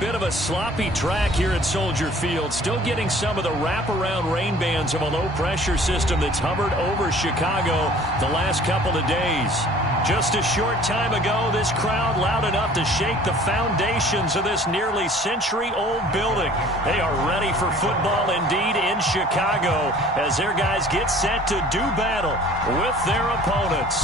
bit of a sloppy track here at Soldier Field. Still getting some of the wraparound rain bands of a low-pressure system that's hovered over Chicago the last couple of days. Just a short time ago, this crowd loud enough to shake the foundations of this nearly century-old building. They are ready for football indeed in Chicago as their guys get set to do battle with their opponents.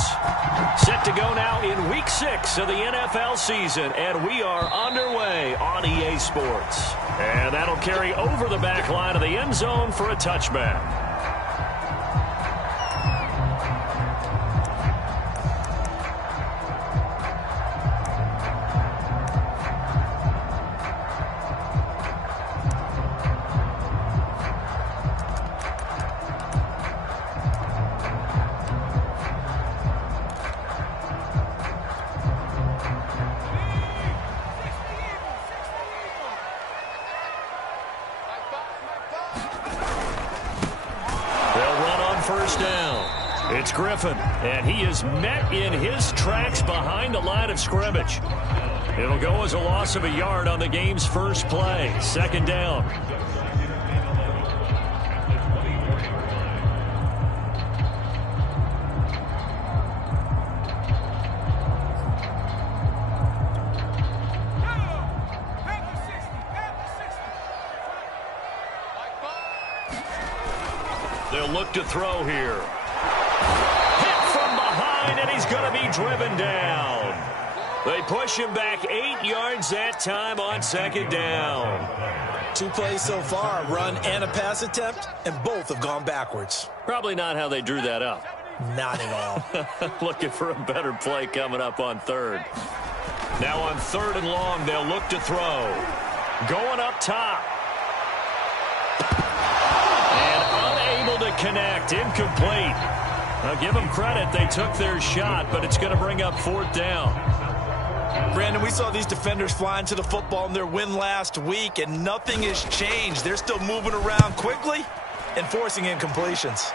Set to go now in Week 6 of the NFL season, and we are underway on EA Sports. And that'll carry over the back line of the end zone for a touchback. It's Griffin, and he is met in his tracks behind the line of scrimmage. It'll go as a loss of a yard on the game's first play. Second down. They'll look to throw here. And he's going to be driven down. They push him back 8 yards that time on second down. 2 plays so far, a run and a pass attempt, and both have gone backwards. Probably not how they drew that up. Not at all. Looking for a better play coming up on third. Now on third and long, they'll look to throw. Going up top. And unable to connect. Incomplete. I'll give them credit. They took their shot, but it's going to bring up fourth down. Brandon, we saw these defenders flying to the football in their win last week, and nothing has changed. They're still moving around quickly and forcing incompletions.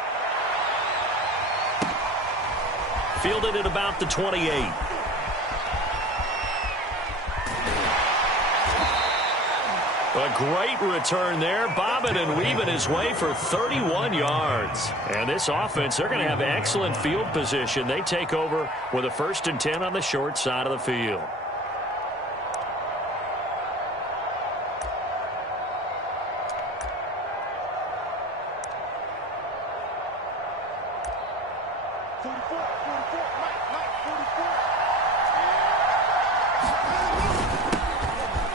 Fielded at about the 28. A great return there, bobbing and weaving his way for 31 yards. And this offense, they're going to have excellent field position. They take over with a 1st and 10 on the short side of the field.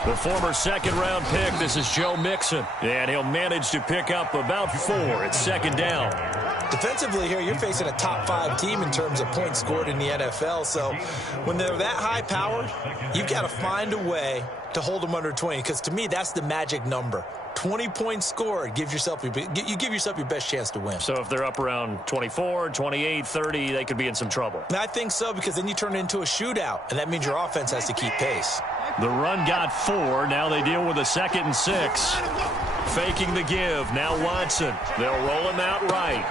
The former second-round pick, this is Joe Mixon, and he'll manage to pick up about 4 at second down. Defensively here, you're facing a top-5 team in terms of points scored in the NFL, so when they're that high-powered, you've got to find a way to hold them under 20, because to me, that's the magic number. 20 points scored, you give yourself your best chance to win. So if they're up around 24, 28, 30, they could be in some trouble. And I think so, because then you turn it into a shootout, and that means your offense has to keep pace. The run got 4. Now they deal with a 2nd and 6. Faking the give. Now Watson. They'll roll him out right.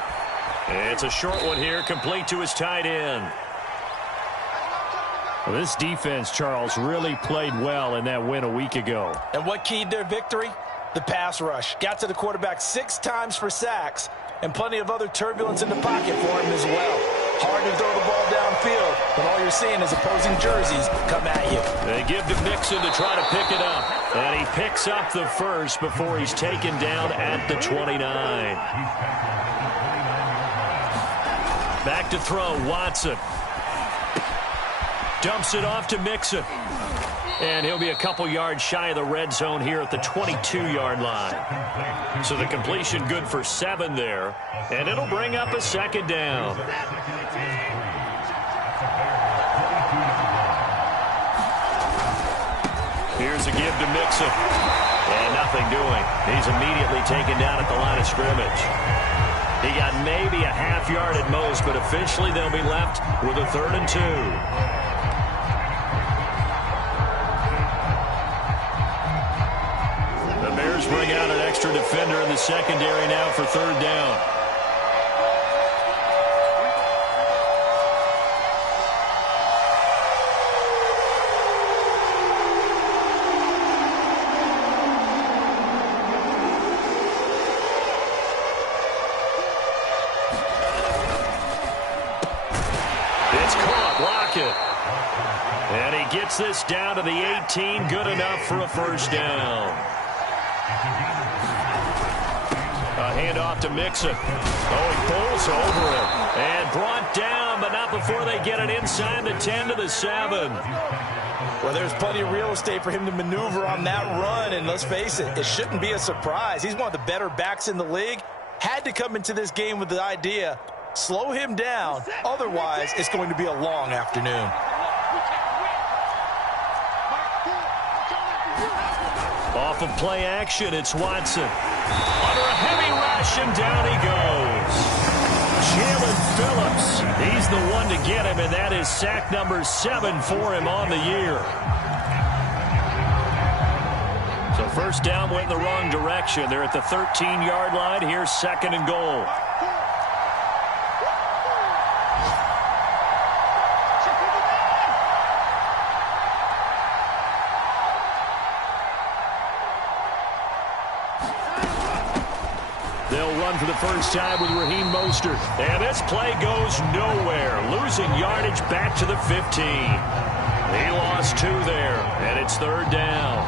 It's a short one here, complete to his tight end. Well, this defense, Charles, really played well in that win a week ago. And what keyed their victory? The pass rush. Got to the quarterback 6 times for sacks, and plenty of other turbulence in the pocket for him as well. Hard to throw the ball downfield when all you're seeing is opposing jerseys come at you. They give to Mixon to try to pick it up. And he picks up the first before he's taken down at the 29. Back to throw, Watson. Dumps it off to Mixon. And he'll be a couple yards shy of the red zone here at the 22-yard line. So the completion good for 7 there. And it'll bring up a second down. Here's a give to Mixon. And nothing doing. He's immediately taken down at the line of scrimmage. He got maybe a half yard at most, but officially they'll be left with a 3rd and 2. Bring out an extra defender in the secondary now for 3rd down. gets this down to the 18. Good enough for a first down. A handoff to Mixon. Oh, he pulls over it. And brought down, but not before they get it inside the 10 to the 7. Well, there's plenty of real estate for him to maneuver on that run, and let's face it, it shouldn't be a surprise. He's one of the better backs in the league. Had to come into this game with the idea, slow him down, otherwise it's going to be a long afternoon. Off of play action, it's Watson. Under a heavy rush, and down he goes. Jalen Phillips, he's the one to get him, and that is sack number 7 for him on the year. So first down went in the wrong direction. They're at the 13-yard line. Here's 2nd and goal. They'll run for the first time with Raheem Mostert. And this play goes nowhere. Losing yardage back to the 15. He lost 2 there, and it's 3rd down.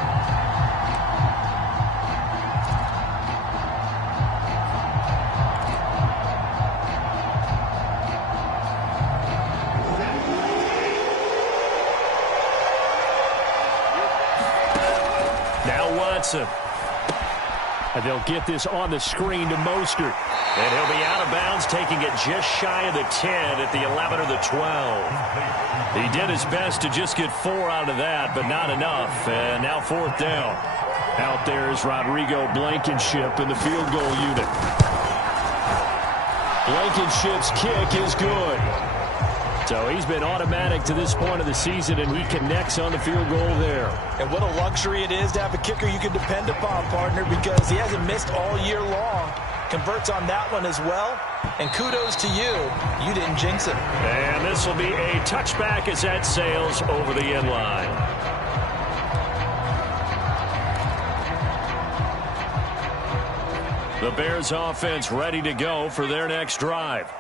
Now Watson. And they'll get this on the screen to Mostert. And he'll be out of bounds, taking it just shy of the 10 at the 11 or the 12. He did his best to just get 4 out of that, but not enough. And now 4th down. Out there is Rodrigo Blankenship in the field goal unit. Blankenship's kick is good. So he's been automatic to this point of the season, and he connects on the field goal there. And what a luxury it is to have a kicker you can depend upon, partner, because he hasn't missed all year long. Converts on that one as well. And kudos to you. You didn't jinx it. And this will be a touchback as that sails over the end line. The Bears offense ready to go for their next drive.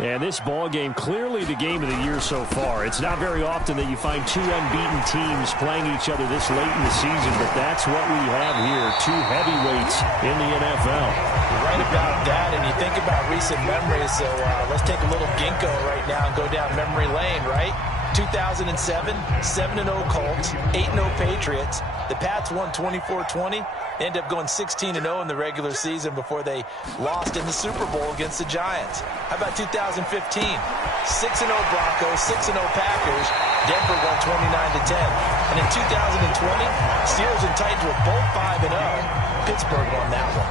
And this ball game, clearly the game of the year so far. It's not very often that you find 2 unbeaten teams playing each other this late in the season, but that's what we have here, 2 heavyweights in the NFL. You're right about that, and you think about recent memories, so let's take a little ginkgo right now and go down memory lane, right? 2007, 7-0 Colts, 8-0 Patriots. The Pats won 24-20. They ended up going 16-0 in the regular season before they lost in the Super Bowl against the Giants. How about 2015? 6-0 Broncos, 6-0 Packers. Denver won 29-10. And in 2020, Steelers and Titans were both 5-0. Pittsburgh won that one.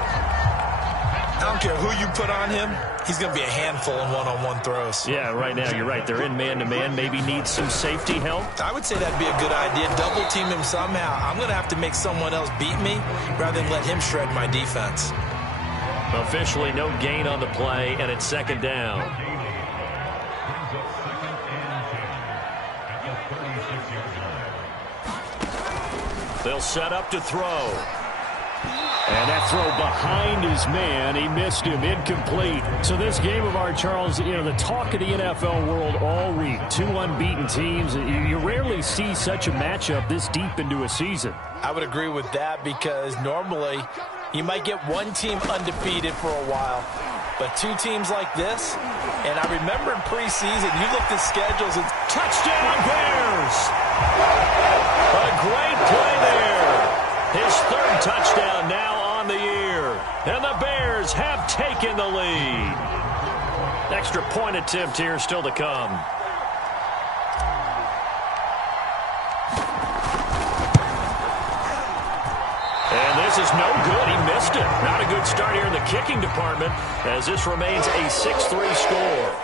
I don't care who you put on him, he's going to be a handful in one-on-one throws. Yeah, right now you're right. They're in man-to-man. Maybe need some safety help. I would say that'd be a good idea. Double team him somehow. I'm going to have to make someone else beat me rather than let him shred my defense. Officially no gain on the play, and it's 2nd down. They'll set up to throw. And that throw behind his man, he missed him, incomplete. So this game of ours, Charles, you know, the talk of the NFL world all week, 2 unbeaten teams. You rarely see such a matchup this deep into a season. I would agree with that because normally you might get one team undefeated for a while. But 2 teams like this, and I remember in preseason, you looked at schedules and touchdown Bears! A great play there. His 3rd touchdown now on the year. And the Bears have taken the lead. Extra point attempt here still to come. And this is no good. He missed it. Not a good start here in the kicking department as this remains a 6-3 score.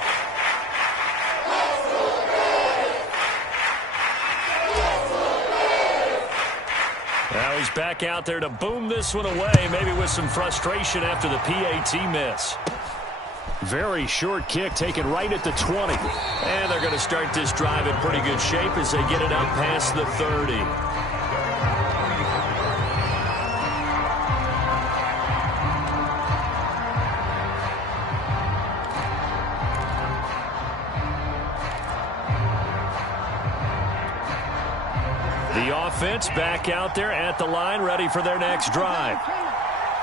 Now he's back out there to boom this one away, maybe with some frustration after the PAT miss. Very short kick taken right at the 20. And they're going to start this drive in pretty good shape as they get it up past the 30. The offense back out there at the line, ready for their next drive.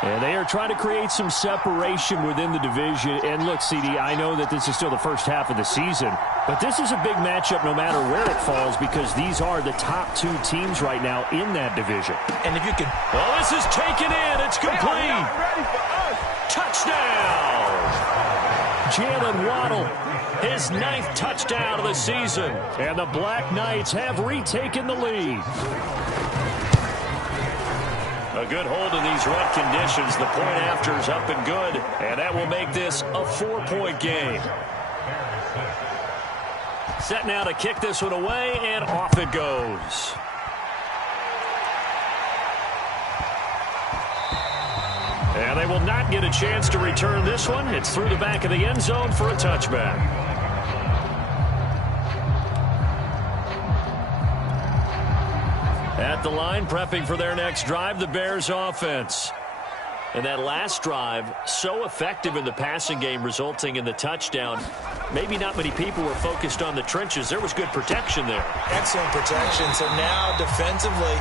And they are trying to create some separation within the division. And look, CD, I know that this is still the first half of the season, but this is a big matchup no matter where it falls because these are the top two teams right now in that division. And if you can... Well, this is taken in. It's complete. Touchdown. Jalen Waddle, his 9th touchdown of the season. And the Black Knights have retaken the lead. A good hold in these wet conditions. The point after is up and good, and that will make this a 4-point game. Set now to kick this one away, and off it goes. And they will not get a chance to return this one. It's through the back of the end zone for a touchback. At the line, prepping for their next drive, the Bears offense. And that last drive, so effective in the passing game, resulting in the touchdown. Maybe not many people were focused on the trenches. There was good protection there. Excellent protection. So now, defensively,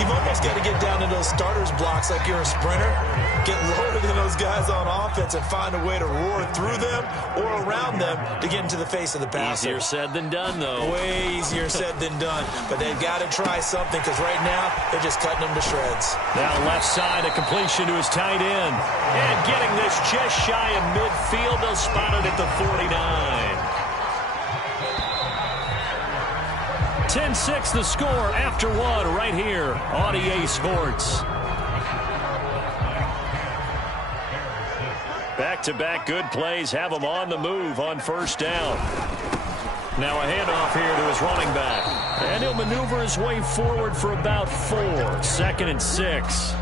you've almost got to get down to those starters blocks like you're a sprinter. Get lower than those guys on offense and find a way to roar through them or around them to get into the face of the passer. Easier said than done, though. Way easier said than done. But they've got to try something because right now they're just cutting them to shreds. Now left side, a completion to his tight end. And getting this just shy of midfield. They'll spot it at the 49. 10-6 the score after one right here on EA Sports. Back-to-back good plays have them on the move on first down. Now a handoff here to his running back. And he'll maneuver his way forward for about 4. 2nd and 6.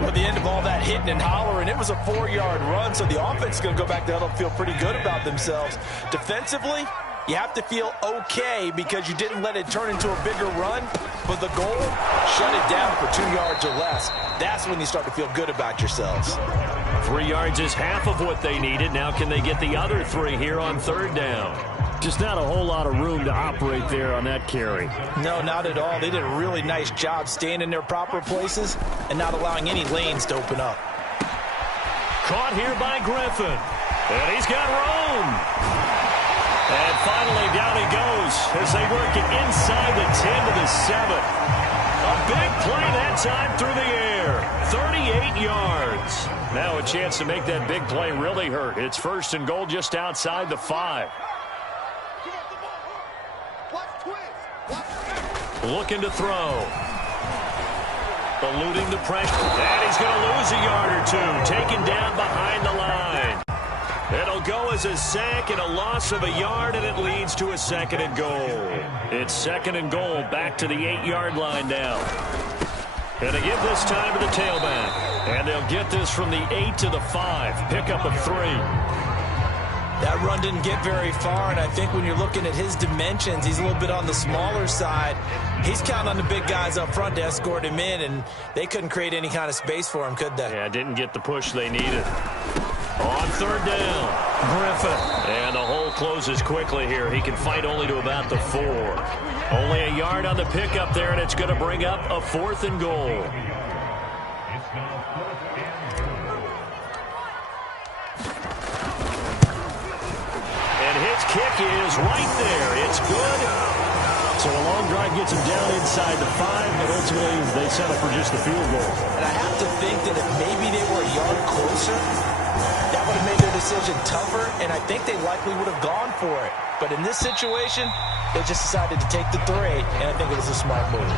Well, at the end of all that hitting and hollering, it was a 4-yard run, so the offense is going to go back there and feel pretty good about themselves. Defensively, you have to feel okay because you didn't let it turn into a bigger run, but the goal, shut it down for 2 yards or less. That's when you start to feel good about yourselves. 3 yards is half of what they needed. Now can they get the other 3 here on third down? Just not a whole lot of room to operate there on that carry. No, not at all. They did a really nice job staying in their proper places and not allowing any lanes to open up. Caught here by Griffin. And he's got room. And finally down he goes as they work it inside the 10 to the 7. A big play that time through the air. 38 yards. Now a chance to make that big play really hurt. It's 1st and goal just outside the 5. Looking to throw. Eluding the pressure. And he's going to lose a yard or 2. Taken down behind the line. It'll go as a sack and a loss of a yard, and it leads to a 2nd and goal. It's 2nd and goal, back to the 8-yard line now. And they give this time to the tailback. And they'll get this from the 8 to the 5. Pickup of 3. That run didn't get very far, and I think when you're looking at his dimensions, he's a little bit on the smaller side. He's counting on the big guys up front to escort him in, and they couldn't create any kind of space for him, could they? Yeah, didn't get the push they needed. On third down, Griffin. And the hole closes quickly here. He can fight only to about the 4. Only a yard on the pickup there, and it's going to bring up a 4th and goal. And his kick is right there. It's good. So a long drive gets him down inside the 5, but ultimately they settle for just the field goal. And I have to think that if maybe they were a yard closer, that would have made their decision tougher, and I think they likely would have gone for it. But in this situation, they just decided to take the 3, and I think it was a smart move.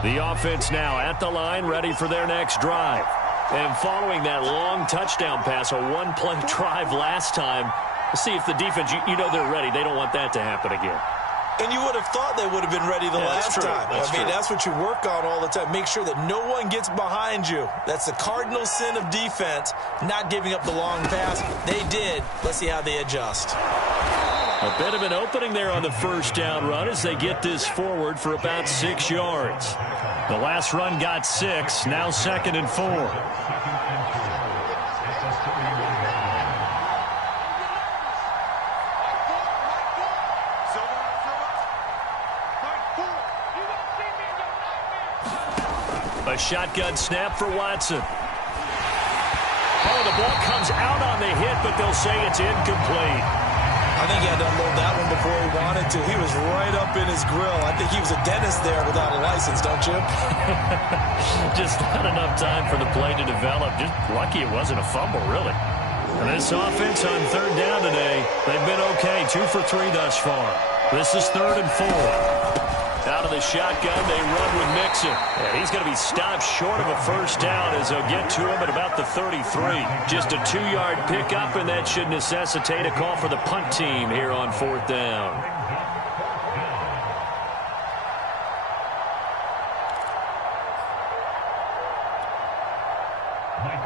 The offense now at the line, ready for their next drive. And following that long touchdown pass, a 1-play drive last time, let's see if the defense, you know they're ready. They don't want that to happen again. And you would have thought they would have been ready the last time. That's what you work on all the time. Make sure that no one gets behind you. That's the cardinal sin of defense, not giving up the long pass. They did. Let's see how they adjust. A bit of an opening there on the first down run as they get this forward for about 6 yards. The last run got 6, now 2nd and 4. A shotgun snap for Watson. Oh, the ball comes out on the hit, but they'll say it's incomplete. I think he had to unload that one before he wanted to. He was right up in his grill. I think he was a dentist there without a license, don't you? Just not enough time for the play to develop. Just lucky it wasn't a fumble, really. And this offense on 3rd down today, they've been okay. 2 for 3 thus far. This is 3rd and 4. Out of the shotgun, they run with Mixon. And he's going to be stopped short of a first down as they'll get to him at about the 33. Just a 2-yard pickup, and that should necessitate a call for the punt team here on 4th down.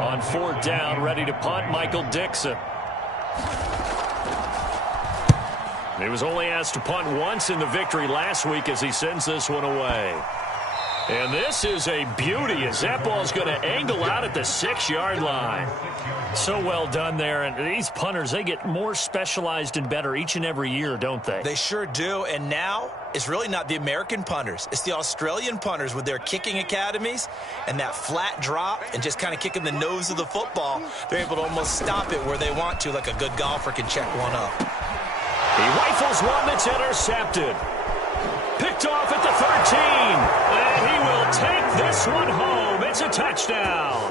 On 4th down, ready to punt, Michael Dixon. He was only asked to punt once in the victory last week as he sends this one away. And this is a beauty as that ball's going to angle out at the 6-yard line. So well done there. And these punters, they get more specialized and better each and every year, don't they? They sure do. And now it's really not the American punters. It's the Australian punters with their kicking academies and that flat drop and just kind of kicking the nose of the football. They're able to almost stop it where they want to, like a good golfer can check one up. He rifles one that's intercepted. Picked off at the 13. And he will take this one home. It's a touchdown.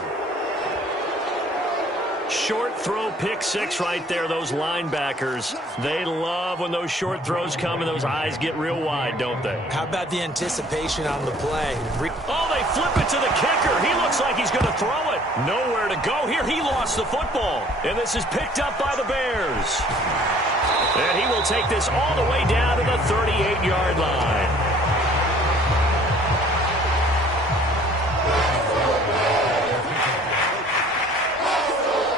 Short throw, pick 6 right there. Those linebackers, they love when those short throws come and those eyes get real wide, don't they? How about the anticipation on the play? Oh, they flip it to the kicker. He looks like he's going to throw it. Nowhere to go here. He lost the football. And this is picked up by the Bears. And he will take this all the way down to the 38-yard line.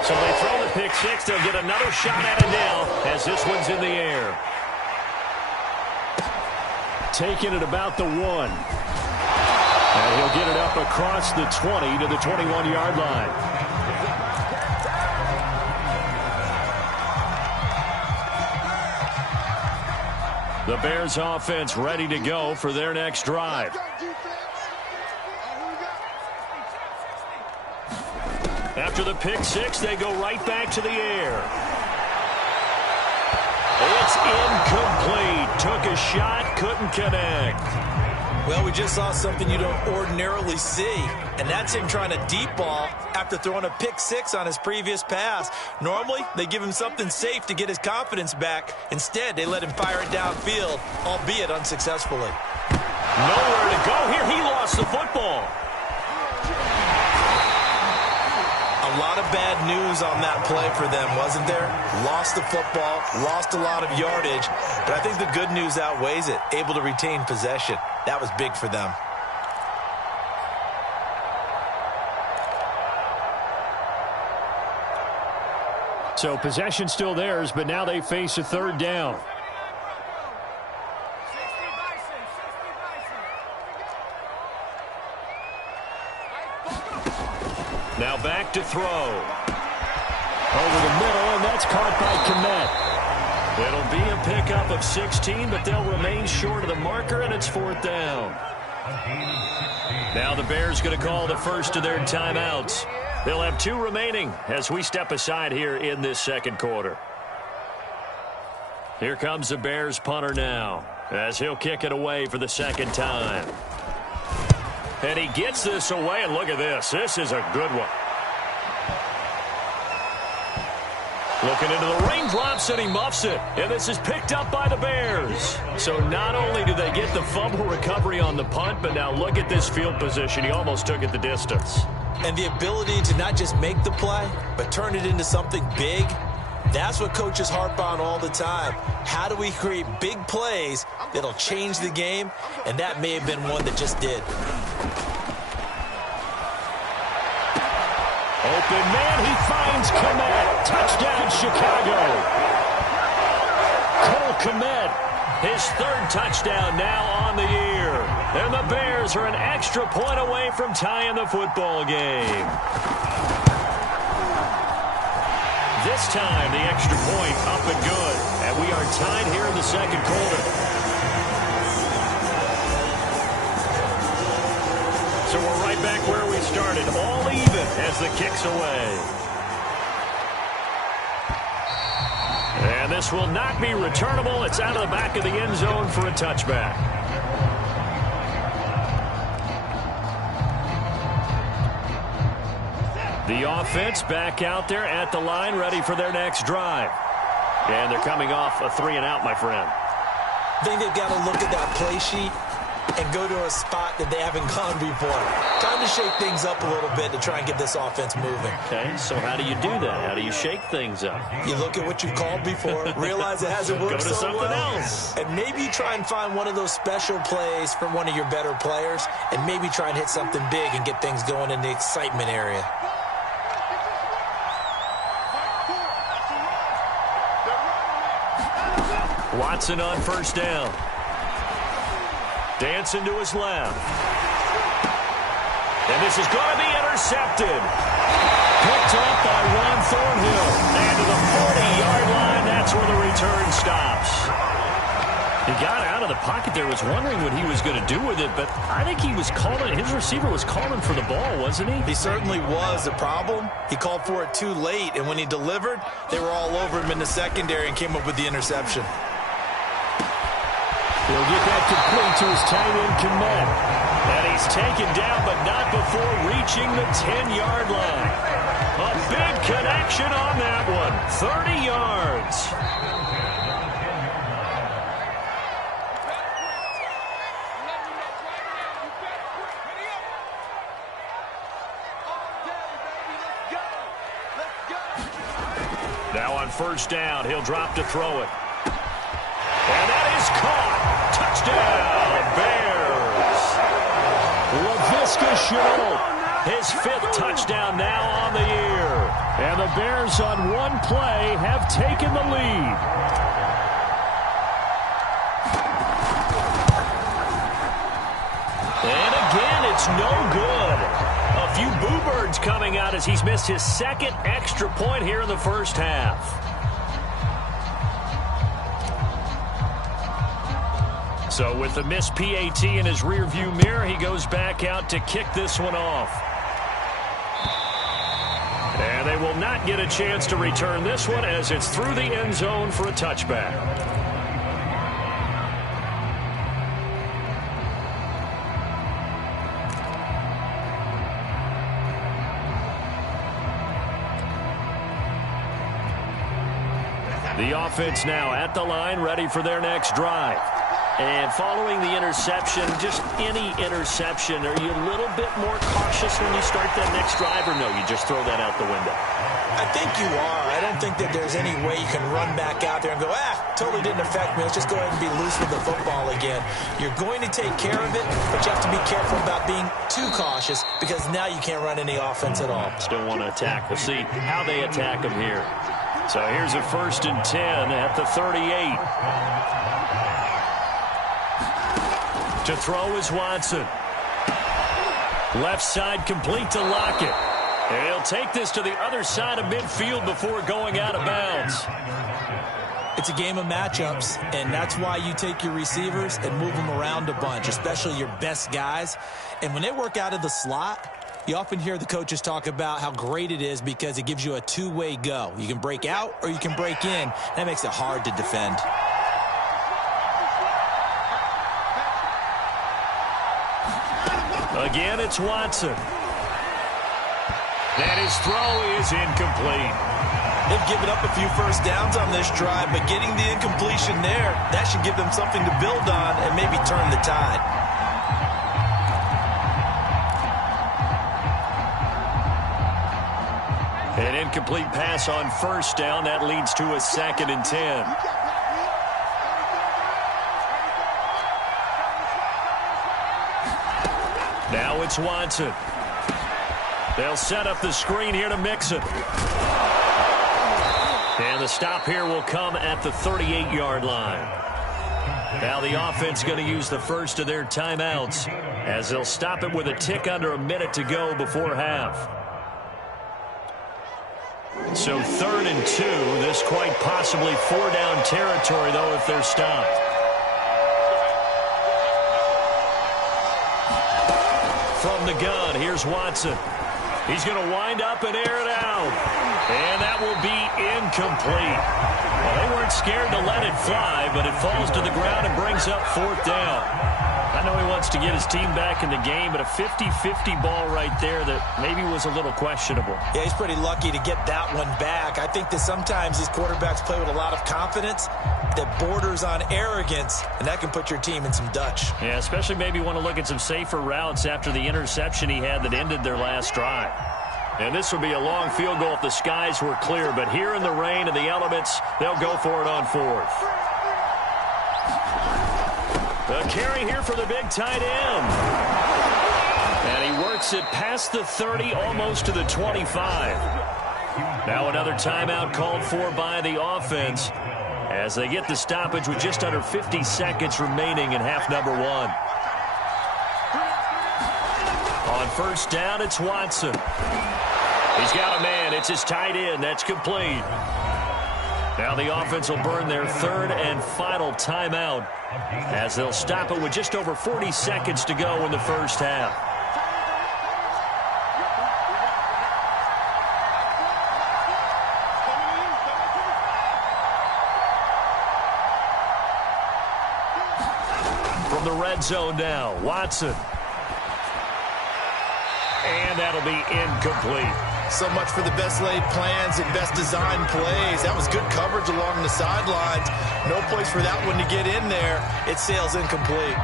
So they throw the pick 6. They'll get another shot at it now as this one's in the air. Taking it about the 1. And he'll get it up across the 20 to the 21-yard line. The Bears offense ready to go for their next drive. After the pick 6, they go right back to the air. It's incomplete. Took a shot, couldn't connect. Well, we just saw something you don't ordinarily see, and that's him trying to deep ball after throwing a pick 6 on his previous pass. Normally, they give him something safe to get his confidence back. Instead, they let him fire it downfield, albeit unsuccessfully. Nowhere to go here. He lost the football. A lot of bad news on that play for them, wasn't there? Lost the football, lost a lot of yardage, but I think the good news outweighs it. Able to retain possession. That was big for them. So possession still theirs, but now they face a 3rd down. Now back to throw. Over the middle, and that's caught by Kmet. It'll be a pickup of 16, but they'll remain short of the marker, and it's 4th down. Now the Bears going to call the first of their timeouts. They'll have 2 remaining as we step aside here in this 2nd quarter. Here comes the Bears punter now as he'll kick it away for the 2nd time. And he gets this away, and look at this. This is a good one. Looking into the raindrops, and he muffs it. And this is picked up by the Bears. So not only do they get the fumble recovery on the punt, but now look at this field position. He almost took it the distance. And the ability to not just make the play, but turn it into something big, that's what coaches harp on all the time. How do we create big plays that'll change the game? And that may have been one that just did. Open man, he finds Kmet. Touchdown, Chicago. Cole Kmet, his third touchdown now on the year. And the Bears are an extra point away from tying the football game. This time, the extra point up and good. And we are tied here in the second quarter. So we're right back where we started, all even as the kick's away. And this will not be returnable. It's out of the back of the end zone for a touchback. The offense back out there at the line, ready for their next drive. And they're coming off a 3-and-out, my friend. I think they've got to look at that play sheet and go to a spot that they haven't gone before. Time to shake things up a little bit to try and get this offense moving. Okay, so how do you do that? How do you shake things up? You look at what you've called before, realize it hasn't worked so well. Go to something else. And maybe try and find one of those special plays from one of your better players, and maybe try and hit something big and get things going in the excitement area. Watson on first down. Dancing to his left. And this is going to be intercepted. Picked up by Ron Thornhill. And to the 40-yard line, that's where the return stops. He got out of the pocket there, was wondering what he was going to do with it, but I think he was calling, his receiver was calling for the ball, wasn't he? He certainly was. The problem, he called for it too late, and when he delivered, they were all over him in the secondary and came up with the interception. He'll get that complete to his tight end, Kmet. And he's taken down, but not before reaching the 10-yard line. A big connection on that one. 30 yards. Now on first down, he'll drop to throw it. And that is caught. Touchdown, Bears. Laviska Shenault, his 5th touchdown now on the year. And the Bears on one play have taken the lead. And again, it's no good. A few boo birds coming out as he's missed his 2nd extra point here in the first half. So with the missed PAT in his rearview mirror, he goes back out to kick this one off. And they will not get a chance to return this one as it's through the end zone for a touchback. The offense now at the line, ready for their next drive. And following the interception, just any interception, are you a little bit more cautious when you start that next drive, or no, you just throw that out the window? I think you are. I don't think that there's any way you can run back out there and go, totally didn't affect me. Let's just go ahead and be loose with the football again. You're going to take care of it, but you have to be careful about being too cautious because now you can't run any offense at all. Still want to attack. We'll see how they attack them here. So here's a 1st and 10 at the 38. To throw is Watson. Left side complete to Lockett. And he'll take this to the other side of midfield before going out of bounds. It's a game of matchups, and that's why you take your receivers and move them around a bunch, especially your best guys. And when they work out of the slot, you often hear the coaches talk about how great it is because it gives you a two-way go. You can break out or you can break in. That makes it hard to defend. Again, it's Watson. And his throw is incomplete. They've given up a few first downs on this drive, but getting the incompletion there, that should give them something to build on and maybe turn the tide. An incomplete pass on first down. That leads to a 2nd and 10. Now it's Watson. They'll set up the screen here to Mixon. And the stop here will come at the 38-yard line. Now the offense going to use the first of their timeouts as they'll stop it with a tick under a minute to go before half. So 3rd and 2. This quite possibly 4-down territory, though, if they're stopped. From the gun, here's Watson. He's going to wind up and air it out. And that will be incomplete. Well, they weren't scared to let it fly, but it falls to the ground and brings up 4th down. I know he wants to get his team back in the game, but a 50-50 ball right there that maybe was a little questionable. Yeah, he's pretty lucky to get that one back. I think that sometimes these quarterbacks play with a lot of confidence that borders on arrogance, and that can put your team in some Dutch. Yeah, especially maybe want to look at some safer routes after the interception he had that ended their last drive. And this would be a long field goal if the skies were clear, but here in the rain and the elements, they'll go for it on 4th. The carry here for the big tight end. And he works it past the 30, almost to the 25. Now another timeout called for by the offense as they get the stoppage with just under 50 seconds remaining in half number 1. On 1st down, it's Watson. He's got a man. It's his tight end. That's complete. Now the offense will burn their 3rd and final timeout as they'll stop it with just over 40 seconds to go in the first half. From the red zone now, Watson. And that'll be incomplete. So much for the best laid plans and best designed plays. That was good coverage along the sidelines. No place for that one to get in there. It sails incomplete.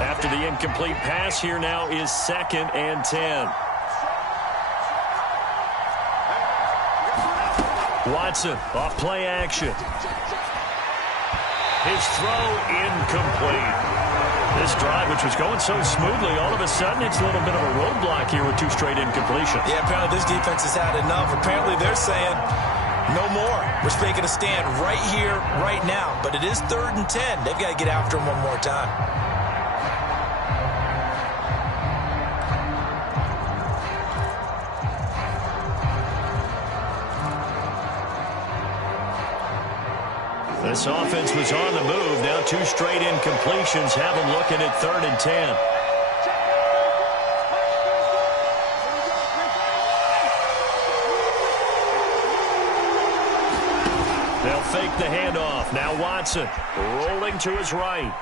After the incomplete pass, here now is 2nd and 10. Watson off play action. His throw incomplete. This drive, which was going so smoothly, all of a sudden it's a little bit of a roadblock here with 2 straight incompletions. Yeah, apparently this defense has had enough. Apparently they're saying no more. We're making a stand right here, right now. But it is 3rd and 10. They've got to get after him one more time. This offense was on the move. Now 2 straight incompletions have them looking at 3rd and 10. They'll fake the handoff. Now Watson rolling to his right.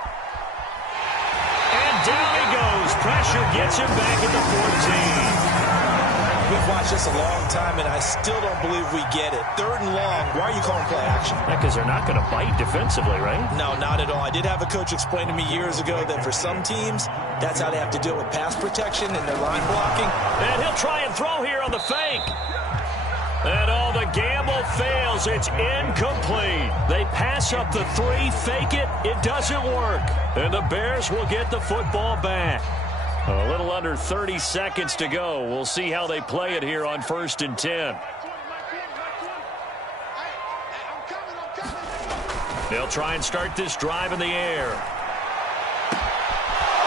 And down he goes. Pressure gets him back at the 14. We've watched this a long time, and I still don't believe we get it. 3rd and long. Why are you calling play action? Because they're not going to bite defensively, right? No, not at all. I did have a coach explain to me years ago that for some teams, that's how they have to deal with pass protection and their line blocking. And he'll try and throw here on the fake. And all the gamble fails. It's incomplete. They pass up the 3, fake it. It doesn't work. And the Bears will get the football back. A little under 30 seconds to go. We'll see how they play it here on 1st and 10. They'll try and start this drive in the air.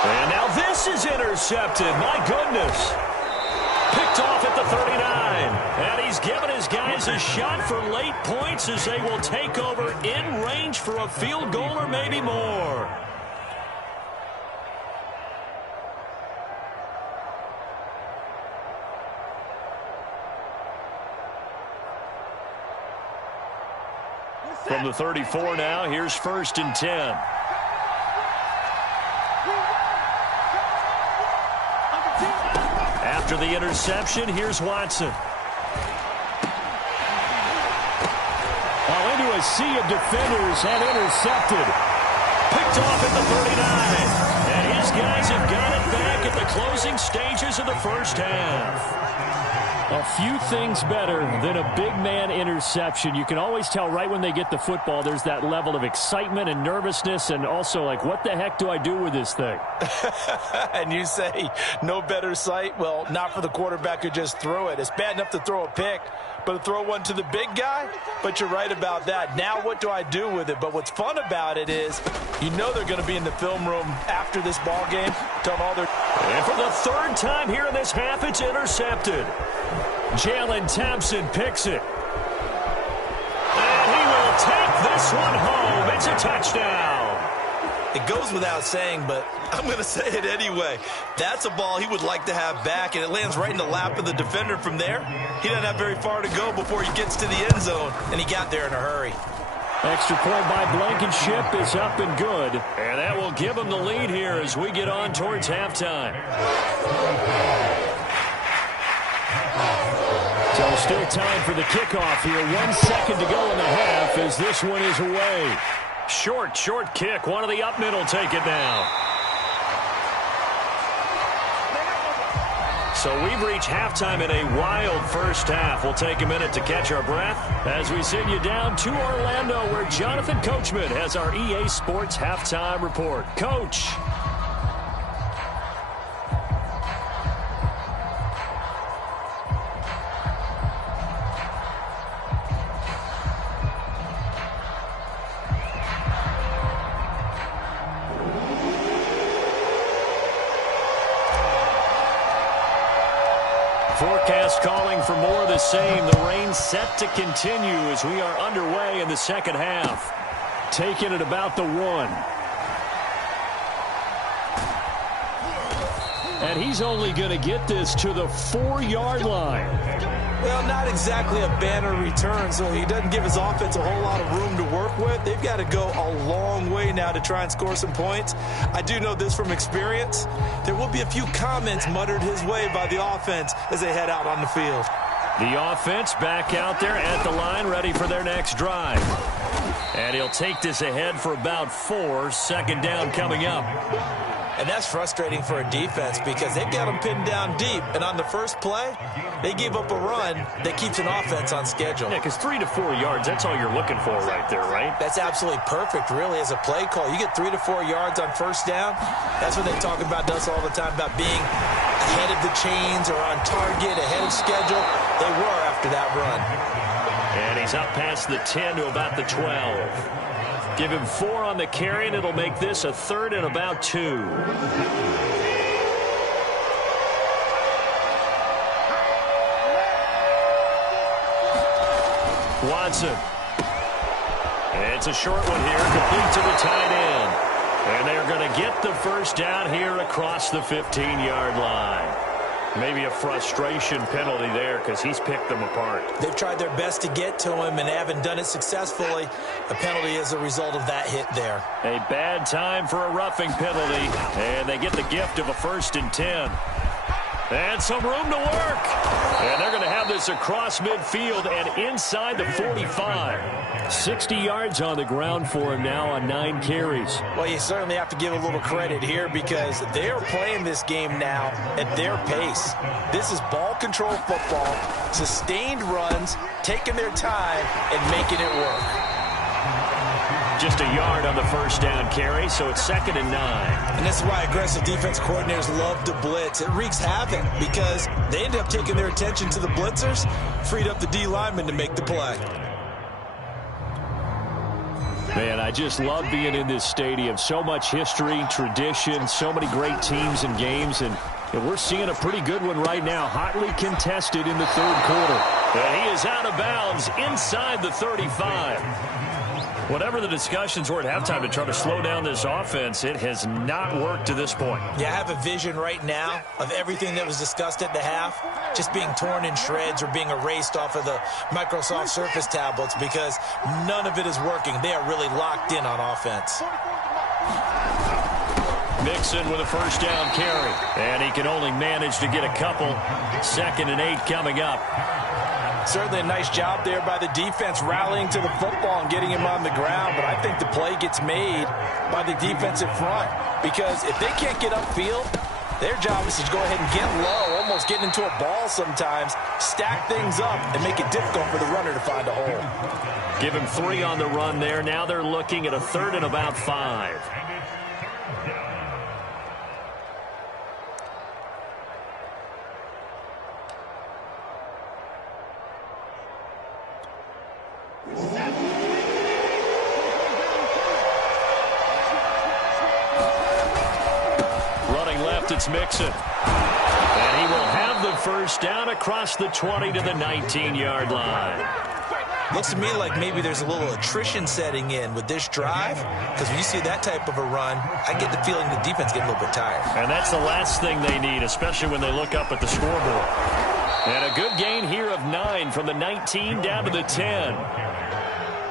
And now this is intercepted. My goodness. Picked off at the 39. And he's given his guys a shot for late points as they will take over in range for a field goal or maybe more. From the 34 now, here's 1st and 10. After the interception, here's Watson. Into a sea of defenders and intercepted. Picked off at the 39. And his guys have got it back at the closing stages of the first half. A few things better than a big man interception. You can always tell right when they get the football, there's that level of excitement and nervousness and also like, what the heck do I do with this thing? And you say no better sight? Well, not for the quarterback who just threw it. It's bad enough to throw a pick, but to throw one to the big guy? But you're right about that. Now what do I do with it? But what's fun about it is you know they're going to be in the film room after this ball game. Telling all their... And for the third time here in this half, it's intercepted. Jalen Thompson picks it. And he will take this one home. It's a touchdown. It goes without saying, but I'm going to say it anyway. That's a ball he would like to have back, and it lands right in the lap of the defender from there. He doesn't have very far to go before he gets to the end zone, and he got there in a hurry. Extra point by Blankenship is up and good. And that will give him the lead here as we get on towards halftime. So still time for the kickoff here. 1 second to go in the half as this one is away. Short kick. One of the up middle take it now. So we've reached halftime in a wild first half. We'll take a minute to catch our breath as we send you down to Orlando where Jonathan Coachman has our EA Sports halftime report. Coach. Forecast calling for more of the same. The rain set to continue as we are underway in the second half. Taking it about the 1. And he's only going to get this to the 4-yard line. Well, not exactly a banner return, so he doesn't give his offense a whole lot of room to work with. They've got to go a long way now to try and score some points. I do know this from experience. There will be a few comments muttered his way by the offense as they head out on the field. The offense back out there at the line, ready for their next drive. And he'll take this ahead for about 4. Second down coming up. And that's frustrating for a defense because they've got them pinned down deep. And on the first play, they gave up a run that keeps an offense on schedule. Yeah, because 3 to 4 yards, that's all you're looking for right there, right? That's absolutely perfect, really, as a play call. You get 3 to 4 yards on first down. That's what they talk about us all the time, about being ahead of the chains or on target, ahead of schedule. They were after that run. And he's up past the 10 to about the 12. Give him 4 on the carry, and it'll make this a 3rd and about 2. Watson. It's a short one here, complete to the tight end. And they're going to get the first down here across the 15-yard line. Maybe a frustration penalty there because he's picked them apart. They've tried their best to get to him and haven't done it successfully. A penalty is a result of that hit there. A bad time for a roughing penalty, and they get the gift of a 1st and 10. And some room to work. And they're going to have this across midfield and inside the 45. 60 yards on the ground for him now on 9 carries. Well, you certainly have to give a little credit here because they are playing this game now at their pace. This is ball control football, sustained runs, taking their time and making it work. Just a yard on the first down carry, so it's 2nd and 9. And this is why aggressive defense coordinators love to blitz. It wreaks havoc because they end up taking their attention to the blitzers, freed up the D lineman to make the play. Man, I just love being in this stadium. So much history, tradition, so many great teams and games, and we're seeing a pretty good one right now, hotly contested in the 3rd quarter. And he is out of bounds inside the 35. Whatever the discussions were at halftime to try to slow down this offense, it has not worked to this point. Yeah, I have a vision right now of everything that was discussed at the half just being torn in shreds or being erased off of the Microsoft Surface tablets because none of it is working. They are really locked in on offense. Mixon with a first down carry, and he can only manage to get a couple. 2nd and 8 coming up. Certainly a nice job there by the defense rallying to the football and getting him on the ground, but I think the play gets made by the defensive front because if they can't get upfield, Their job is to go ahead and get low, almost getting into a ball sometimes, stack things up, and make it difficult for the runner to find a hole. Give him 3 on the run there. Now they're looking at a 3rd and about 5. It's Mixon. And he will have the first down across the 20 to the 19-yard line. Looks to me like maybe there's a little attrition setting in with this drive, because when you see that type of a run, I get the feeling the defense getting a little bit tired. And that's the last thing they need, especially when they look up at the scoreboard. And a good gain here of 9 from the 19 down to the 10.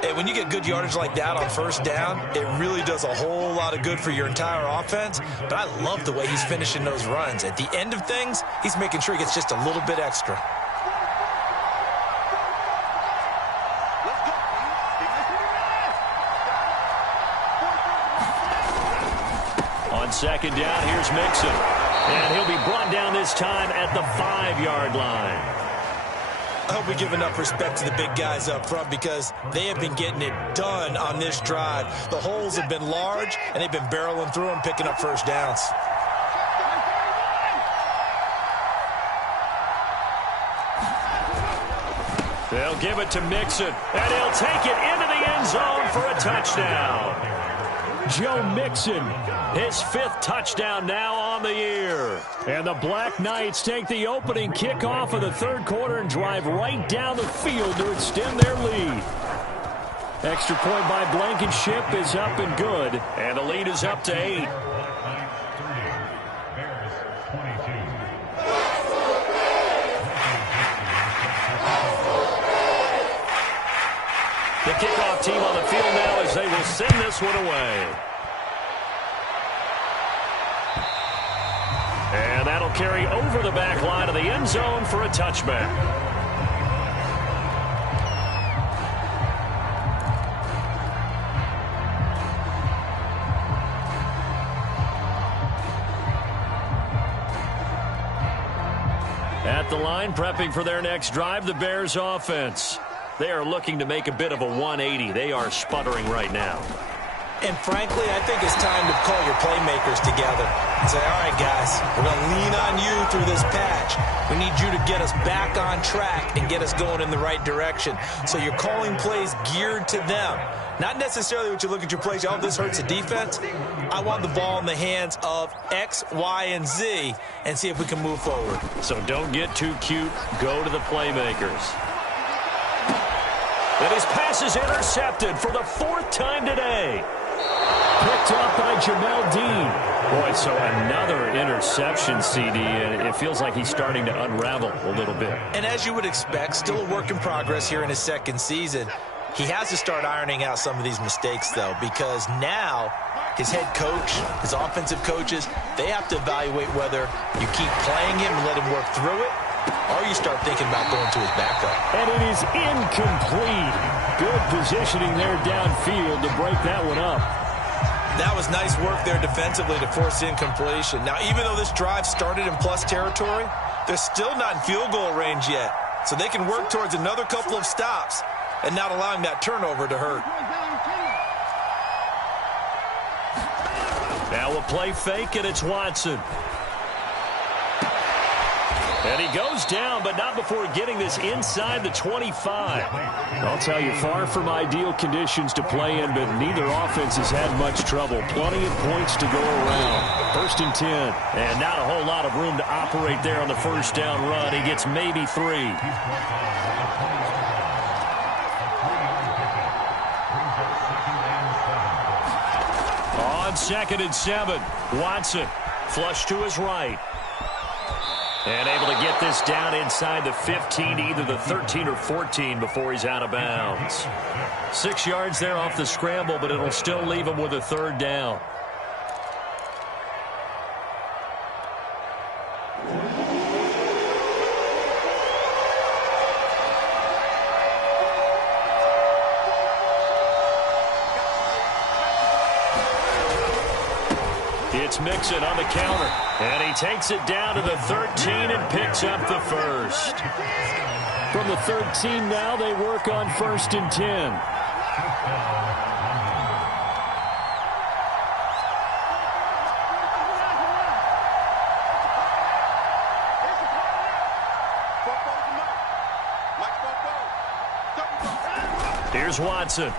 And when you get good yardage like that on first down, it really does a whole lot of good for your entire offense. But I love the way he's finishing those runs. At the end of things, he's making sure he gets just a little bit extra. On second down, here's Mixon. And he'll be brought down this time at the 5-yard line. I hope we give enough respect to the big guys up front, because they have been getting it done on this drive. The holes have been large, and they've been barreling through them, picking up first downs. They'll give it to Mixon, and he'll take it into the end zone for a touchdown. Joe Mixon, his 5th touchdown now on the year. And the Black Knights take the opening kickoff of the 3rd quarter and drive right down the field to extend their lead. Extra point by Blankenship is up and good, and the lead is up to 8. The kickoff team on the field now as they will send this one away. And that'll carry over the back line of the end zone for a touchback. At the line, prepping for their next drive, the Bears offense. They are looking to make a bit of a 180. They are sputtering right now. And frankly, I think it's time to call your playmakers together and say, all right, guys, we're going to lean on you through this patch. We need you to get us back on track and get us going in the right direction. So you're calling plays geared to them. Not necessarily what you look at your plays, oh, this hurts the defense. I want the ball in the hands of X, Y, and Z and see if we can move forward. So don't get too cute. Go to the playmakers. And his pass is intercepted for the 4th time today. Picked up by Jamel Dean. Boy, so another interception, CD, and it feels like he's starting to unravel a little bit. And as you would expect, still a work in progress here in his 2nd season. He has to start ironing out some of these mistakes, though, because now his head coach, his offensive coaches, they have to evaluate whether you keep playing him and let him work through it, or you start thinking about going to his backup. And it is incomplete. Good positioning there downfield to break that one up. That was nice work there defensively to force incompletion. Now, even though this drive started in plus territory, they're still not in field goal range yet. So they can work towards another couple of stops and not allowing that turnover to hurt. Now a play fake, and it's Watson. And he goes down, but not before getting this inside the 25. I'll tell you, far from ideal conditions to play in, but neither offense has had much trouble. Plenty of points to go around. 1st and 10. And not a whole lot of room to operate there on the first down run. He gets maybe 3. On 2nd and 7, Watson flush to his right. And able to get this down inside the 15, either the 13 or 14 before he's out of bounds. 6 yards there off the scramble, but it'll still leave him with a 3rd down. It's Mixon on the counter. And he takes it down to the 13 and picks up the first. From the 13 now, they work on 1st and 10. Here's Watson.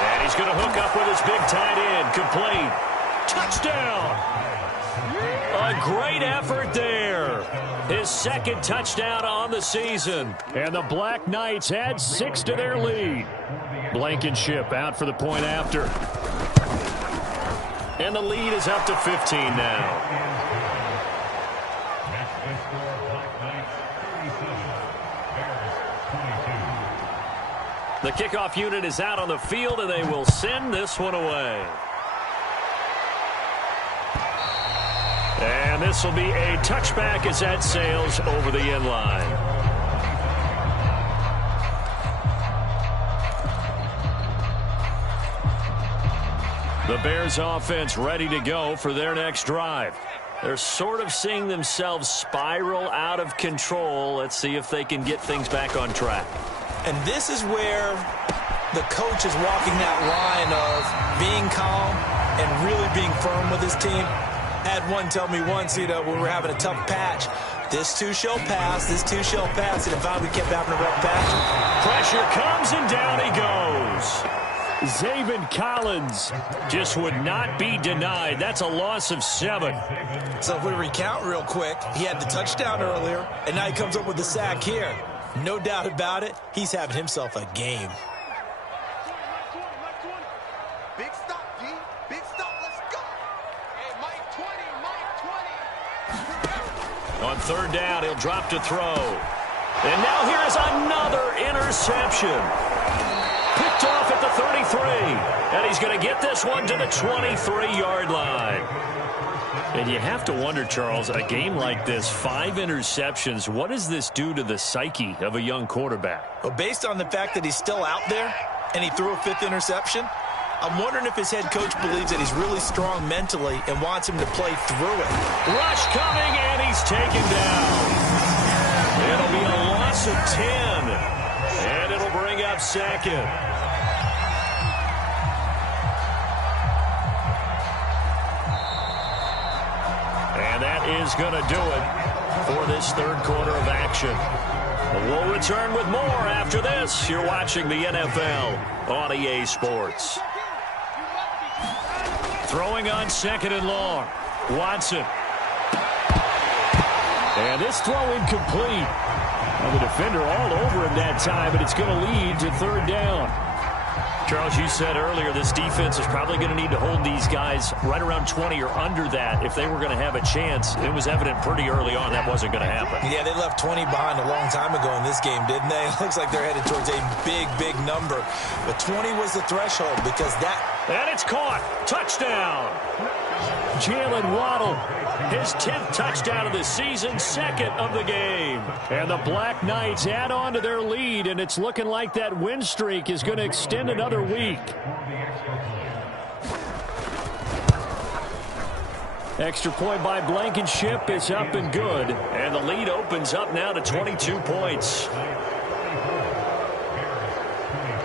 And he's going to hook up with his big tight end. Complete. Touchdown. A great effort there. His second touchdown on the season. And the Black Knights add 6 to their lead. Blankenship out for the point after. And the lead is up to 15 now. The kickoff unit is out on the field, and they will send this one away. And this will be a touchback as that sails over the end line. The Bears offense ready to go for their next drive. They're sort of seeing themselves spiral out of control. Let's see if they can get things back on track. And this is where the coach is walking that line of being calm and really being firm with his team. Had one tell me once, when we were having a tough patch, this too shall pass, this too shall pass. And if we kept having a rough patch. Pressure comes and down he goes. Zaven Collins just would not be denied. That's a loss of 7. So if we recount real quick, he had the touchdown earlier, and now he comes up with the sack here. No doubt about it, he's having himself a game. Big stop, G. Big stop. Let's go. Hey, Mike 20. On 3rd down, he'll drop to throw. And now here is another interception. Picked off at the 33. And he's going to get this one to the 23-yard line. And you have to wonder, Charles, a game like this, 5 interceptions, what does this do to the psyche of a young quarterback? Well, based on the fact that he's still out there and he threw a 5th interception, I'm wondering if his head coach believes that he's really strong mentally and wants him to play through it. Rush coming, and he's taken down. It'll be a loss of 10, and it'll bring up 2nd. And that is going to do it for this 3rd quarter of action. We'll return with more after this. You're watching the NFL on EA Sports. Throwing on 2nd and long. Watson. And this throw incomplete. And the defender all over him that time, but it's going to lead to 3rd down. Charles, you said earlier this defense is probably going to need to hold these guys right around 20 or under that if they were going to have a chance. It was evident pretty early on that wasn't going to happen. Yeah, they left 20 behind a long time ago in this game, didn't they? It looks like they're headed towards a big, big number. But 20 was the threshold because that... And it's caught. Touchdown. Jalen Waddle, his 10th touchdown of the season, 2nd of the game. And the Black Knights add on to their lead, and it's looking like that win streak is going to extend another week. Extra point by Blankenship is up and good. And the lead opens up now to 22 points.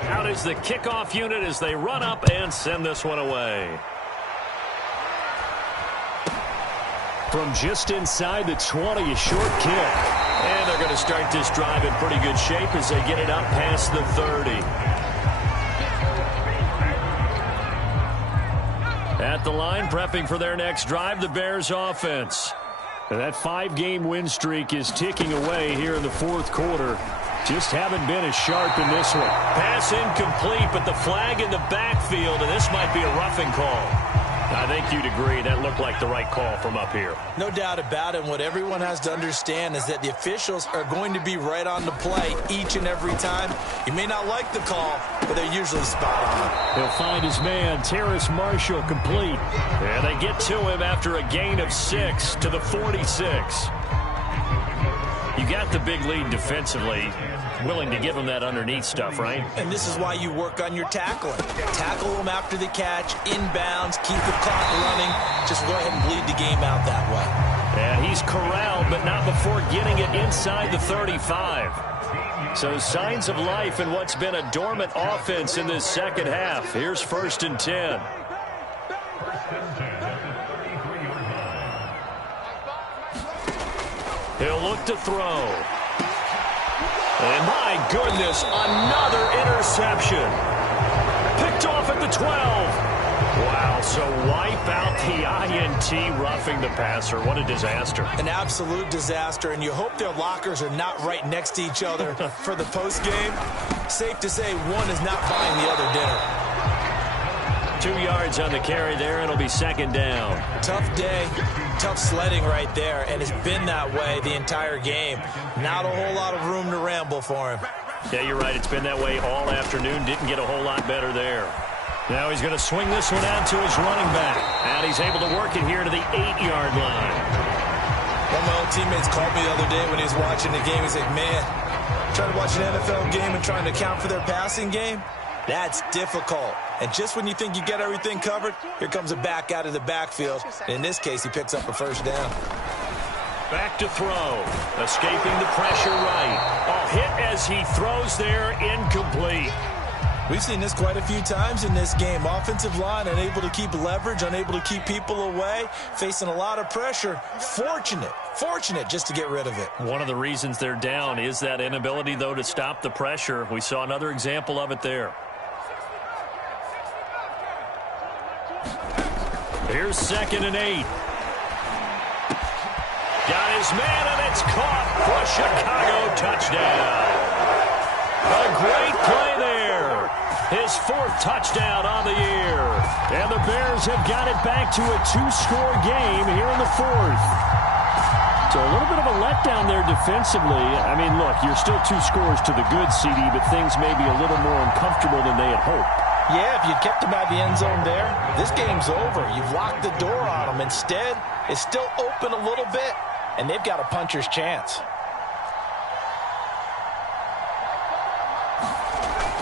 Out is the kickoff unit as they run up and send this one away. From just inside the 20, a short kick. And they're going to start this drive in pretty good shape as they get it up past the 30. At the line, prepping for their next drive, the Bears offense. And that 5-game win streak is ticking away here in the 4th quarter. Just haven't been as sharp in this one. Pass incomplete, but the flag in the backfield, and this might be a roughing call. I think you'd agree that looked like the right call from up here. No doubt about it. What everyone has to understand is that the officials are going to be right on the play each and every time. You may not like the call, but they're usually spot on. He'll find his man, Terrace Marshall, complete. And they get to him after a gain of 6 to the 46. You got the big lead defensively. willing to give him that underneath stuff, right? And this is why you work on your tackling. Tackle them after the catch, inbounds, keep the clock running. Just go ahead and bleed the game out that way. And he's corralled, but not before getting it inside the 35. So signs of life in what's been a dormant offense in this second half. Here's 1st and 10. He'll look to throw. And my goodness, another interception. Picked off at the 12. Wow, so wipe out the INT, roughing the passer. What a disaster. An absolute disaster, and you hope their lockers are not right next to each other for the postgame. Safe to say one is not buying the other dinner. 2 yards on the carry there, and it'll be 2nd down. Tough day, tough sledding right there, and it's been that way the entire game. Not a whole lot of room to ramble for him. Yeah, you're right. It's been that way all afternoon. Didn't get a whole lot better there. Now he's going to swing this one out to his running back. And he's able to work it here to the 8-yard line. One of my old teammates called me the other day when he was watching the game. He's like, man, trying to watch an NFL game and trying to account for their passing game? That's difficult. And just when you think you get everything covered, here comes a back out of the backfield. And in this case, he picks up a 1st down. Back to throw. Escaping the pressure right. Oh, hit as he throws there, incomplete. We've seen this quite a few times in this game. Offensive line unable to keep leverage, unable to keep people away, facing a lot of pressure. Fortunate just to get rid of it. One of the reasons they're down is that inability, though, to stop the pressure. We saw another example of it there. Here's 2nd and 8. Got his man, and it's caught for a Chicago touchdown. A great play there. His 4th touchdown on the year. And the Bears have got it back to a 2-score game here in the 4th. So a little bit of a letdown there defensively. I mean, look, you're still 2 scores to the good, CD, but things may be a little more uncomfortable than they had hoped. Yeah, if you'd kept him out of the end zone there, this game's over. You've locked the door on him. Instead, it's still open a little bit, and they've got a puncher's chance.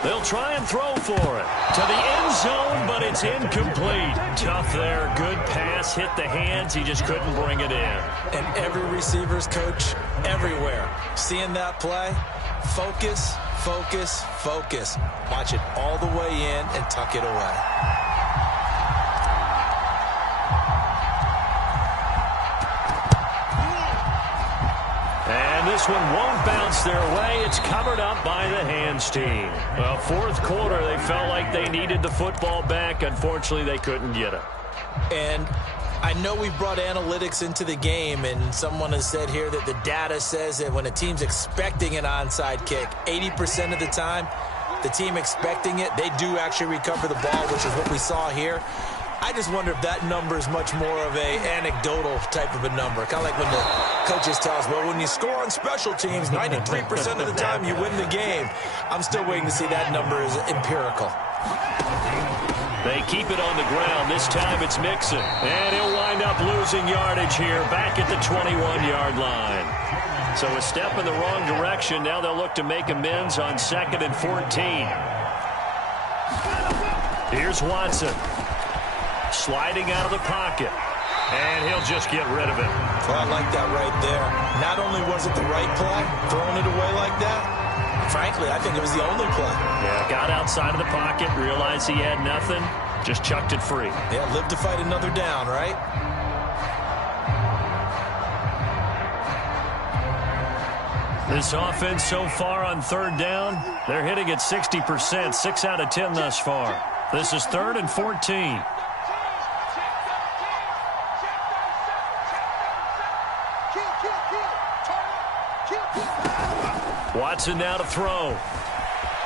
They'll try and throw for it. To the end zone, but it's incomplete. Tough there. Good pass. Hit the hands. He just couldn't bring it in. And every receiver's coach everywhere. Seeing that play, focus, focus, focus. Watch it all the way in and tuck it away. And this one won't bounce their way. It's covered up by the hands team. Well, 4th quarter, they felt like they needed the football back. Unfortunately, they couldn't get it. And I know we've brought analytics into the game, and someone has said here that the data says that when a team's expecting an onside kick, 80% of the time, the team expecting it, they do actually recover the ball, which is what we saw here. I just wonder if that number is much more of a anecdotal type of a number. Kind of like when the coaches tell us, well, when you score on special teams, 93% of the time you win the game. I'm still waiting to see that number is empirical. They keep it on the ground. This time it's Mixon. And he'll wind up losing yardage here back at the 21-yard line. So a step in the wrong direction. Now they'll look to make amends on 2nd and 14. Here's Watson. Sliding out of the pocket. And he'll just get rid of it. Well, I like that right there. Not only was it the right play, throwing it away like that, frankly, I think it was the only play. Yeah, got outside of the pocket, realized he had nothing, just chucked it free. Yeah, live to fight another down, right? This offense so far on 3rd down, they're hitting at 60%, 6 out of 10 thus far. This is 3rd and 14. Watson now to throw.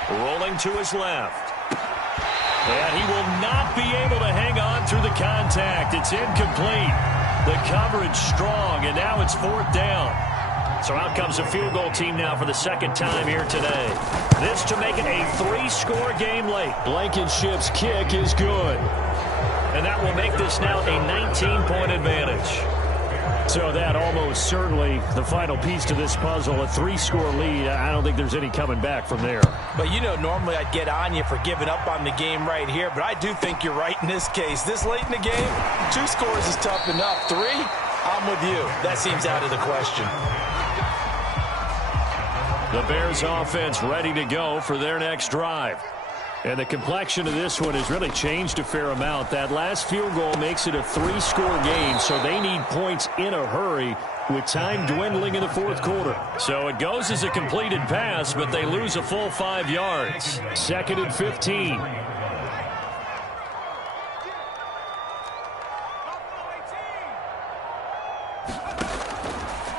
Rolling to his left. And he will not be able to hang on through the contact. It's incomplete. The coverage strong, and now it's 4th down. So out comes a field goal team now for the 2nd time here today. This to make it a 3-score game late. Blankenship's kick is good. And that will make this now a 19-point advantage. So that almost certainly the final piece to this puzzle, a 3-score lead. I don't think there's any coming back from there. But, you know, normally I'd get on you for giving up on the game right here, but I do think you're right in this case. This late in the game, 2 scores is tough enough. 3, I'm with you. That seems out of the question. The Bears offense ready to go for their next drive. And the complexion of this one has really changed a fair amount. That last field goal makes it a 3-score game, so they need points in a hurry with time dwindling in the fourth quarter. So it goes as a completed pass, but they lose a full 5 yards. 2nd and 15.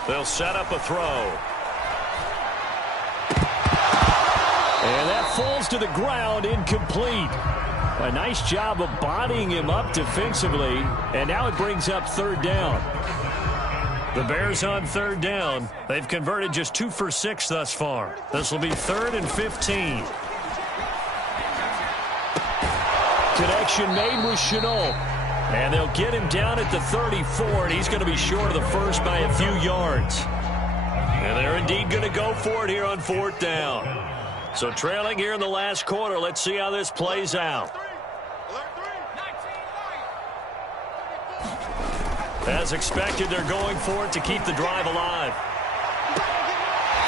They'll set up a throw. And that falls to the ground, incomplete. A nice job of bodying him up defensively, and now it brings up 3rd down. The Bears on 3rd down. They've converted just 2 for 6 thus far. This will be 3rd and 15. Connection made with Chenault. And they'll get him down at the 34, and he's going to be short of the first by a few yards. And they're indeed going to go for it here on 4th down. So trailing here in the last quarter, let's see how this plays out. As expected, they're going for it to keep the drive alive.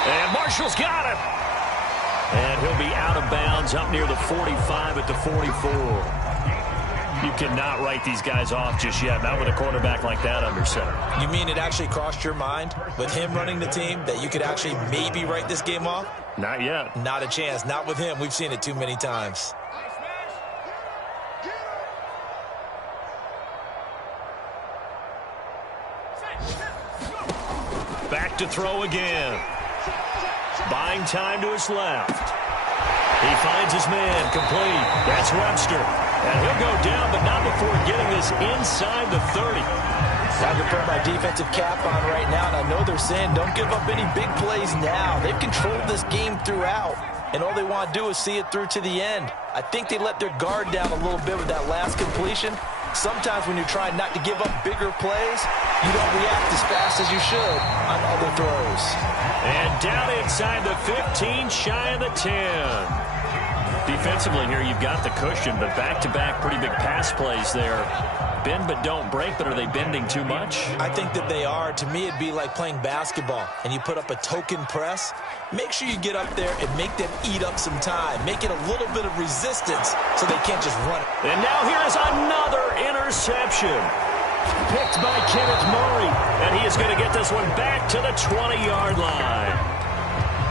And Marshall's got him. And he'll be out of bounds up near the 45 at the 44. You cannot write these guys off just yet, not with a quarterback like that under center. You mean it actually crossed your mind with him running the team that you could actually maybe write this game off? Not yet. Not a chance. Not with him. We've seen it too many times. Back to throw again. Buying time to his left. He finds his man complete. That's Webster. And he'll go down, but not before getting this inside the 30. I can put my defensive cap on right now, and I know they're saying don't give up any big plays now. They've controlled this game throughout, and all they want to do is see it through to the end. I think they let their guard down a little bit with that last completion. Sometimes when you're trying not to give up bigger plays, you don't react as fast as you should on other throws. And down inside the 15, shy of the 10. Defensively here, you've got the cushion, but back-to-back pretty big pass plays there. Bend but don't break, but are they bending too much? I think that they are. To me, it'd be like playing basketball, and you put up a token press. Make sure you get up there and make them eat up some time. Make it a little bit of resistance so they can't just run it. And now here is another interception. Picked by Kenneth Murray, and he is going to get this one back to the 20-yard line.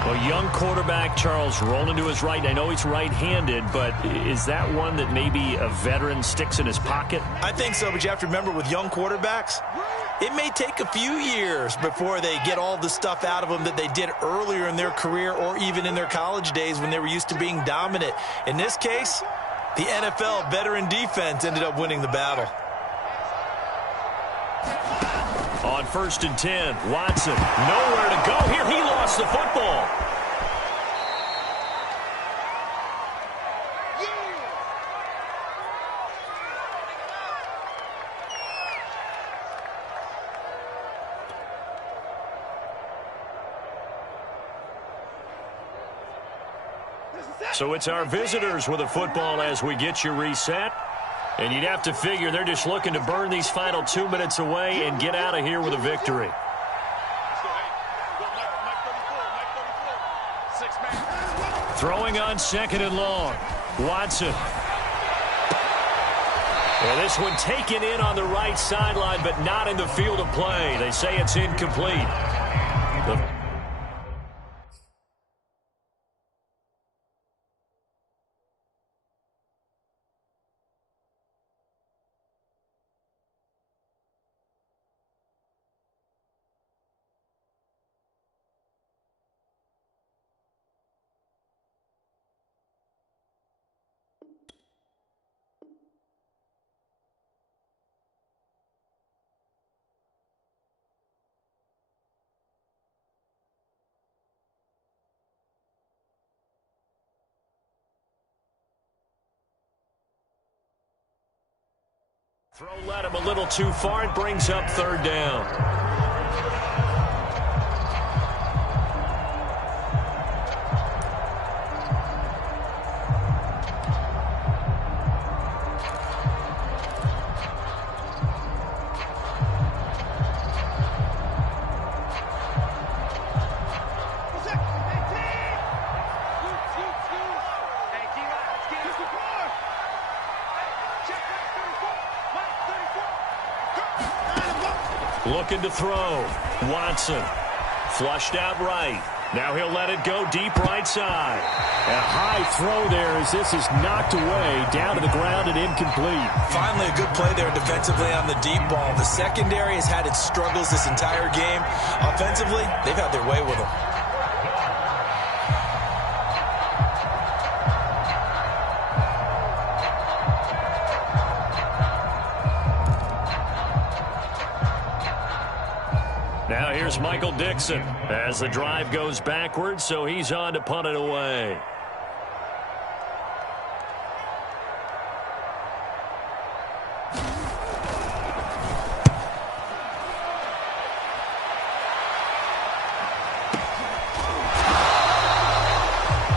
Well, young quarterback Charles rolling to his right. I know he's right-handed, but is that one that maybe a veteran sticks in his pocket? I think so, but you have to remember with young quarterbacks, it may take a few years before they get all the stuff out of them that they did earlier in their career or even in their college days when they were used to being dominant. In this case, the NFL veteran defense ended up winning the battle. On 1st and 10, Watson, nowhere to go here. He lost the football. So it's our visitors with a football as we get you reset. And you'd have to figure they're just looking to burn these final 2 minutes away and get out of here with a victory. Throwing on 2nd and long. Watson. Well, this one taken in on the right sideline, but not in the field of play. They say it's incomplete. Throw led him a little too far. It brings up 3rd down. Looking to throw. Watson. Flushed out right. Now he'll let it go deep right side. A high throw there as this is knocked away, down to the ground and incomplete. Finally a good play there defensively on the deep ball. The secondary has had its struggles this entire game. Offensively, they've had their way with them. Now here's Michael Dixon as the drive goes backwards, so he's on to punt it away.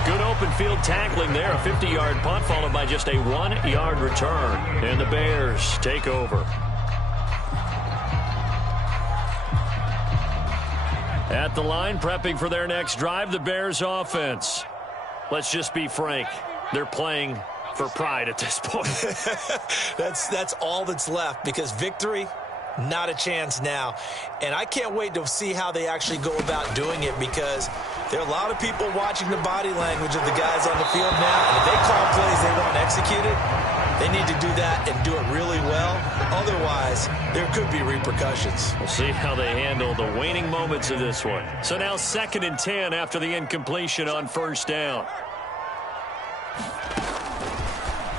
Good open field tackling there, a 50-yard punt followed by just a 1-yard return. And the Bears take over. At the line, prepping for their next drive, the Bears offense. Let's just be frank. They're playing for pride at this point. That's all that's left, because victory, not a chance now. And I can't wait to see how they actually go about doing it, because there are a lot of people watching the body language of the guys on the field now. And if they call plays they want executed, they need to do that and do it really well. Otherwise, there could be repercussions. We'll see how they handle the waning moments of this one. So now 2nd and 10 after the incompletion on first down.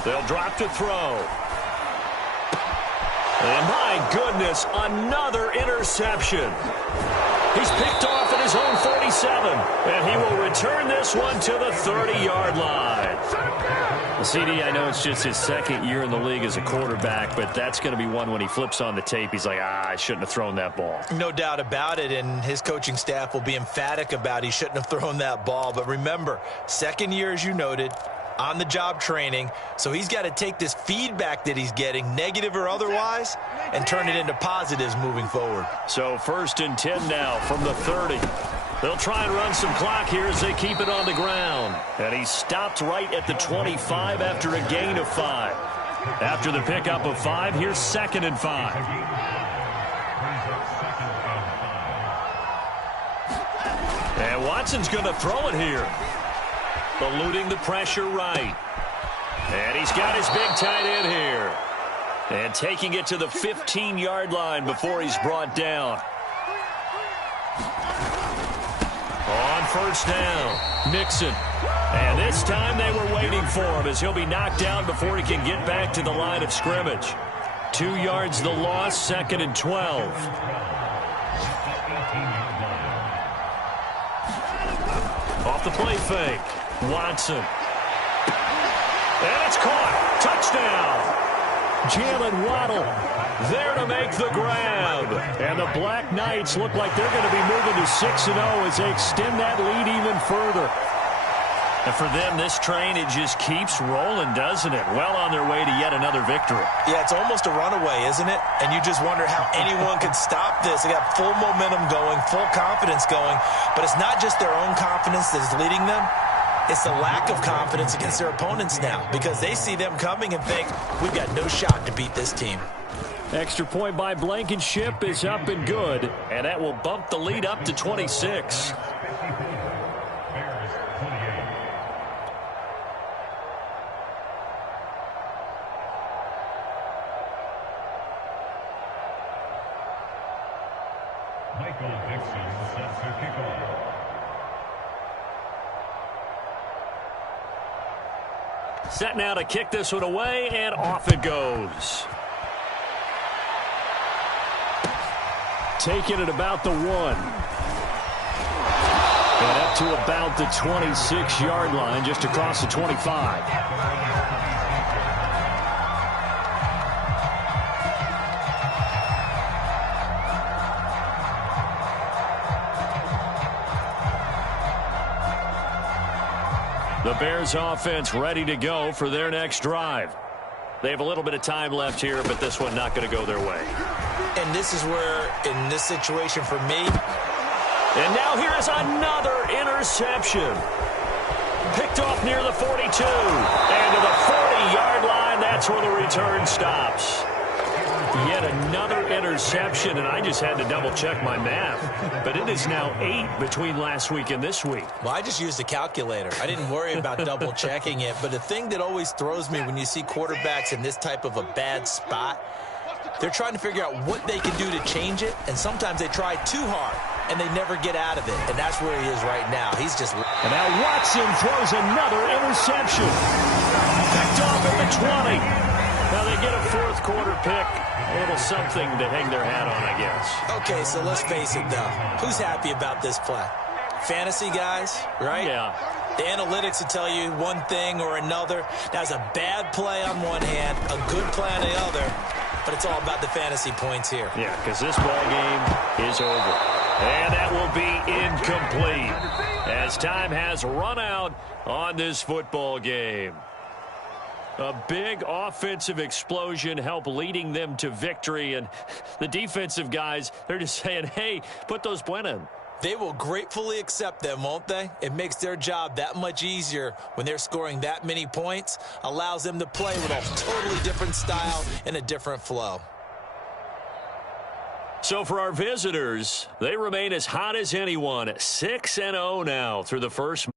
They'll drop to throw. And my goodness, another interception. He's picked off at his own 47, and he will return this one to the 30-yard line. Well, CD, I know it's just his 2nd year in the league as a quarterback, but that's going to be one when he flips on the tape. He's like, I shouldn't have thrown that ball. No doubt about it, and his coaching staff will be emphatic about he shouldn't have thrown that ball. But remember, 2nd year, as you noted, on-the-job training, so he's got to take this feedback that he's getting, negative or otherwise, and turn it into positives moving forward. So 1st and 10 now from the 30. They'll try and run some clock here as they keep it on the ground. And he stopped right at the 25 after a gain of 5. After the pickup of 5, here's 2nd and 5. And Watson's going to throw it here. Eluding the pressure right. And he's got his big tight end here. And taking it to the 15-yard line before he's brought down. On first down, Mixon. And this time they were waiting for him as he'll be knocked down before he can get back to the line of scrimmage. 2 yards the loss, 2nd and 12. Off the play fake. Watson. And it's caught. Touchdown. Jalen Waddle there to make the grab. And the Black Knights look like they're going to be moving to 6-0 as they extend that lead even further. And for them, this train, it just keeps rolling, doesn't it? Well on their way to yet another victory. Yeah, it's almost a runaway, isn't it? And you just wonder how anyone could stop this. They got full momentum going, full confidence going. But it's not just their own confidence that is leading them. It's the lack of confidence against their opponents now, because they see them coming and think, we've got no shot to beat this team. Extra point by Blankenship is up and good, and that will bump the lead up to 26. Michael Dixon sets the kickoff. Set now to kick this one away, and off it goes. Taking it about the 1. And up to about the 26-yard line, just across the 25. The Bears offense ready to go for their next drive. They have a little bit of time left here, but this one not going to go their way. And this is where, in this situation for me. And now here is another interception. Picked off near the 42. And to the 40-yard line, that's where the return return stops. Yet another interception, and I just had to double-check my math. But it is now 8 between last week and this week. Well, I just used a calculator. I didn't worry about double-checking it. But the thing that always throws me when you see quarterbacks in this type of a bad spot, they're trying to figure out what they can do to change it, and sometimes they try too hard, and they never get out of it. And that's where he is right now. He's just... And now Watson throws another interception. Picked off at the 20. Now they get a fourth quarter pick. A little something to hang their hat on, I guess. Okay, so let's face it, though. Who's happy about this play? Fantasy guys, right? Yeah. The analytics will tell you one thing or another. That's a bad play on one hand, a good play on the other. But it's all about the fantasy points here. Yeah, because this ball game is over. And that will be incomplete as time has run out on this football game. A big offensive explosion helped leading them to victory. And the defensive guys, they're just saying, hey, put those points in. They will gratefully accept them, won't they? It makes their job that much easier when they're scoring that many points. Allows them to play with a totally different style and a different flow. So for our visitors, they remain as hot as anyone, 6-0 now through the first